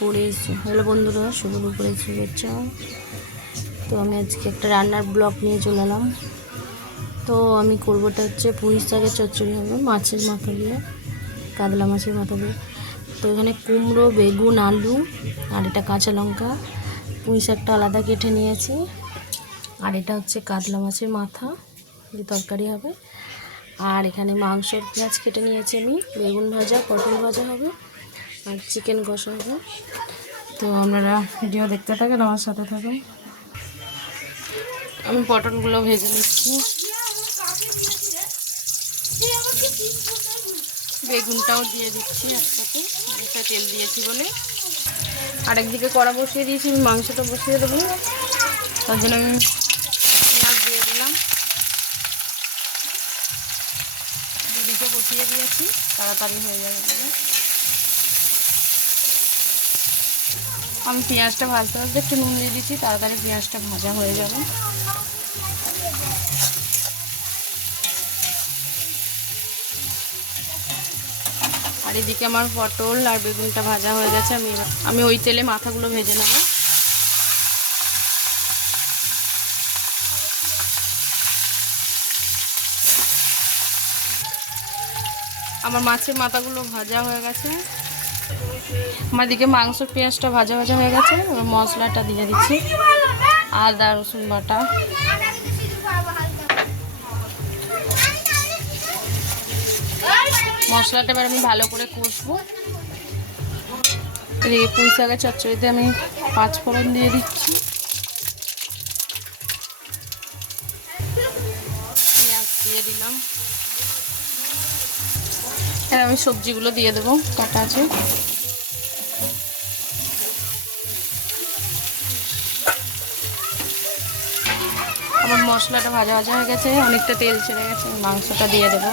পড়ে হ্যালো বন্ধুরা, শুভ দুপুরে শুভেচ্ছা। তো আমি আজকে একটা রান্নার ব্লগ নিয়ে চলে এলাম। তো আমি করবোটা হচ্ছে পুঁই শাকের চচ্চড়ি হবে, মাছের মাথা দিয়ে, কাতলা মাছের মাথা দিয়ে। তো এখানে কুমড়ো, বেগুন, আলু আর এটা কাঁচা লঙ্কা। পুঁই শাকটা আলাদা কেটে নিয়েছি। আর এটা হচ্ছে কাতলা মাছের মাথা দিয়ে তরকারি হবে। আর এখানে মাংসের পেঁয়াজ কেটে নিয়েছি আমি। বেগুন ভাজা, পটল ভাজা হবে। আর চিকেন কষা হবে তো আপনারা ভিডিও দেখতে থাকেন, আমার সাথে থাকেন। আমি পটলগুলো ভেজে নিচ্ছি। বেগুনটাও দিয়ে দিচ্ছি একসাথে। তেল দিয়েছি বলে। আরেকদিকে কড়া বসিয়ে দিয়েছি, আমি মাংসটা বসিয়ে দেবো। তার জন্য আমি পেঁয়াজ দিয়ে দিলাম। দুদিকে বসিয়ে দিয়েছি, তাড়াতাড়ি হয়ে যাবে আমি পেঁয়াজটা ভাজতে ভাজতে একটু নুন দিয়ে দিচ্ছি, তাড়াতাড়ি পেঁয়াজটা ভাজা হয়ে যাবে। আর এদিকে আমার পটল আর বেগুনটা ভাজা হয়ে গেছে, আমি আমি ওই তেলে মাথাগুলো ভেজে নেব। আমার মাছের মাথাগুলো ভাজা হয়ে গেছে। আমার দিকে মাংস, পেঁয়াজটা ভাজা ভাজা হয়ে গেছে, এবার মশলাটা দিয়ে দিচ্ছি। আদা রসুন বাটা। মশলাটা এবার আমি ভালো করে কষবো। এদিকে পুঁই শাকের চচ্চড়িতে আমি পাঁচ ফোড়ন দিয়ে দিচ্ছি। পেঁয়াজ দিয়ে দিলাম। আমি সবজিগুলো দিয়ে দেবো। কাটা আছে। মশলাটা ভাজা ভাজা হয়ে গেছে, অনেকটা তেল ছেড়ে গেছে, মাংসটা দিয়ে দেবো।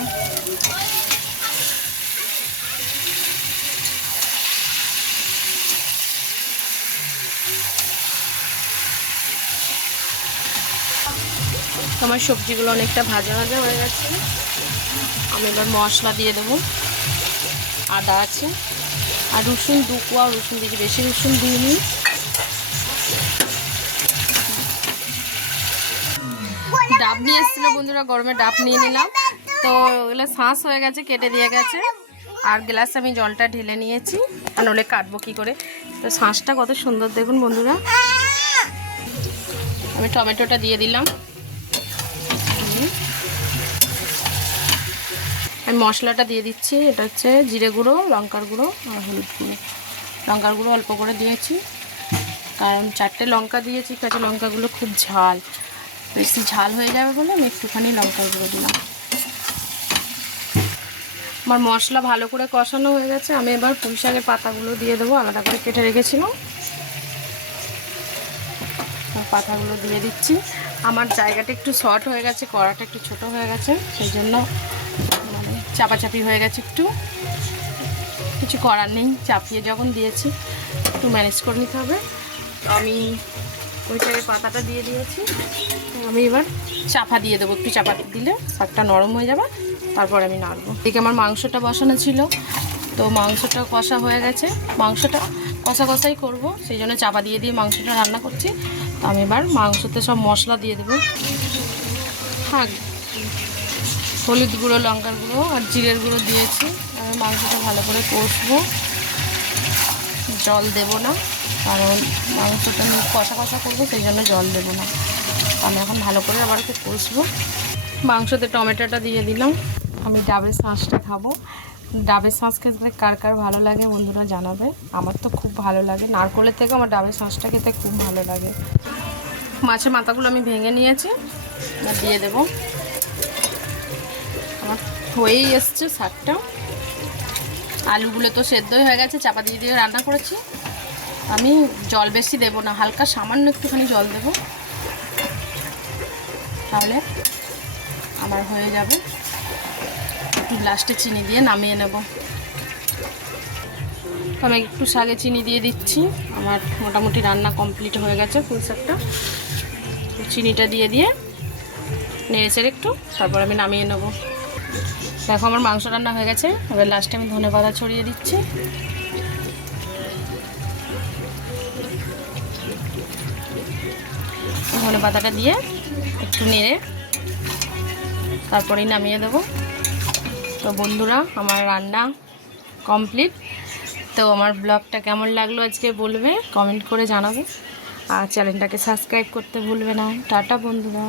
আমার সবজিগুলো অনেকটা ভাজা ভাজা হয়ে গেছে। আমি এবার মশলা দিয়ে দেবো। আদা আছে, আর রসুন দু কোয়া, রসুন দিয়েছি। বেশি রসুন দিইনি। ডাব নিয়ে এসেছিল বন্ধুরা, গরমে ডাব নিয়ে নিলাম। তো ওগুলো শাঁস হয়ে গেছে, কেটে দিয়ে গেছে। আর গ্লাসে আমি জলটা ঢেলে নিয়েছি। আর নলে কাটবো কী করে? তো শাঁসটা কত সুন্দর দেখুন বন্ধুরা। আমি টমেটোটা দিয়ে দিলাম। আমি মশলাটা দিয়ে দিচ্ছি। এটা হচ্ছে জিরে গুঁড়ো, লঙ্কার গুঁড়ো আর হলুদ গুঁড়ো। লঙ্কার গুঁড়ো অল্প করে দিয়েছি। কারণ চারটে লঙ্কা দিয়েছি, কাঁচা লঙ্কাগুলো খুব ঝাল। বেশি ঝাল হয়ে যাবে বলে আমি একটুখানি লঙ্কার গুঁড়ো দিলাম। আমার মশলা ভালো করে কষানো হয়ে গেছে, আমি এবার পুঁই শাকের পাতাগুলো দিয়ে দেবো, আলাদা করে কেটে রেখেছিলাম। পাতাগুলো দিয়ে দিচ্ছি। আমার জায়গাটা একটু শর্ট হয়ে গেছে, কড়াটা একটু ছোট হয়ে গেছে, সেই জন্য মানে চাপাচাপি হয়ে গেছে একটু। কিছু করার নেই, চাপিয়ে যখন দিয়েছি, একটু ম্যানেজ করে নিতে হবে। আমি ওই পাতাটা দিয়ে দিয়েছি। আমি এবার চাপা দিয়ে দেবো। একটু চাপা দিলে শাকটা নরম হয়ে যাবে, তারপর আমি নাড়বো। এদিকে আমার মাংসটা বসানো ছিল। তো মাংসটা কষা হয়ে গেছে। মাংসটা কষা কষাই করব, সেই জন্য চাপা দিয়ে দিয়ে মাংসটা রান্না করছি। তো আমি এবার মাংসতে সব মশলা দিয়ে দেবো। হ্যাঁ হলুদ গুঁড়ো, লঙ্কার গুঁড়ো আর জিরের গুঁড়ো দিয়েছি। আমি মাংসটা ভালো করে কষবো। জল দেব না। কারণ মাংসটা আমি কষা কষা করব, সেই জন্য জল দেব না। আমি এখন ভালো করে আবার একটু কষবো। মাংসতে টমেটোটা দিয়ে দিলাম। আমি ডাবের শাঁসটা খাব। ডাবের শাঁস খেতে কার কার ভালো লাগে বন্ধুরা জানাবে। আমার তো খুব ভালো লাগে। নারকলের থেকে আমার ডাবের শাঁসটা খেতে খুব ভালো লাগে। মাছের মাথাগুলো আমি ভেঙে নিয়েছি। আর দিয়ে দেব। আমার হয়েই এসছে শাকটা। আলুগুলো তো সেদ্ধই হয়ে গেছে, চাপা দিয়ে দিয়ে রান্না করেছি। আমি জল বেশি দেব না, হালকা সামান্য একটুখানি জল দেব। তাহলে আমার হয়ে যাবে। একটু লাস্টে চিনি দিয়ে নামিয়ে নেব। আমি একটু শাকে চিনি দিয়ে দিচ্ছি। আমার মোটামুটি রান্না কমপ্লিট হয়ে গেছে ফুল শাকটা। চিনিটা দিয়ে দিয়ে নেড়েচেড়ে একটু তারপর আমি নামিয়ে নেব। দেখো আমার মাংস রান্না হয়ে গেছে। এবার লাস্টে আমি ধনে পাতা ছড়িয়ে দিচ্ছি। ধনে পাতাটা দিয়ে একটু নেড়ে তারপরেই নামিয়ে দেব। তো বন্ধুরা, আমার রান্না কমপ্লিট। তো আমার ব্লগটা কেমন লাগল আজকে বলবে কমেন্ট করে জানাবে। আর চ্যানেলটাকে সাবস্ক্রাইব করতে ভুলবে না। টাটা বন্ধুরা।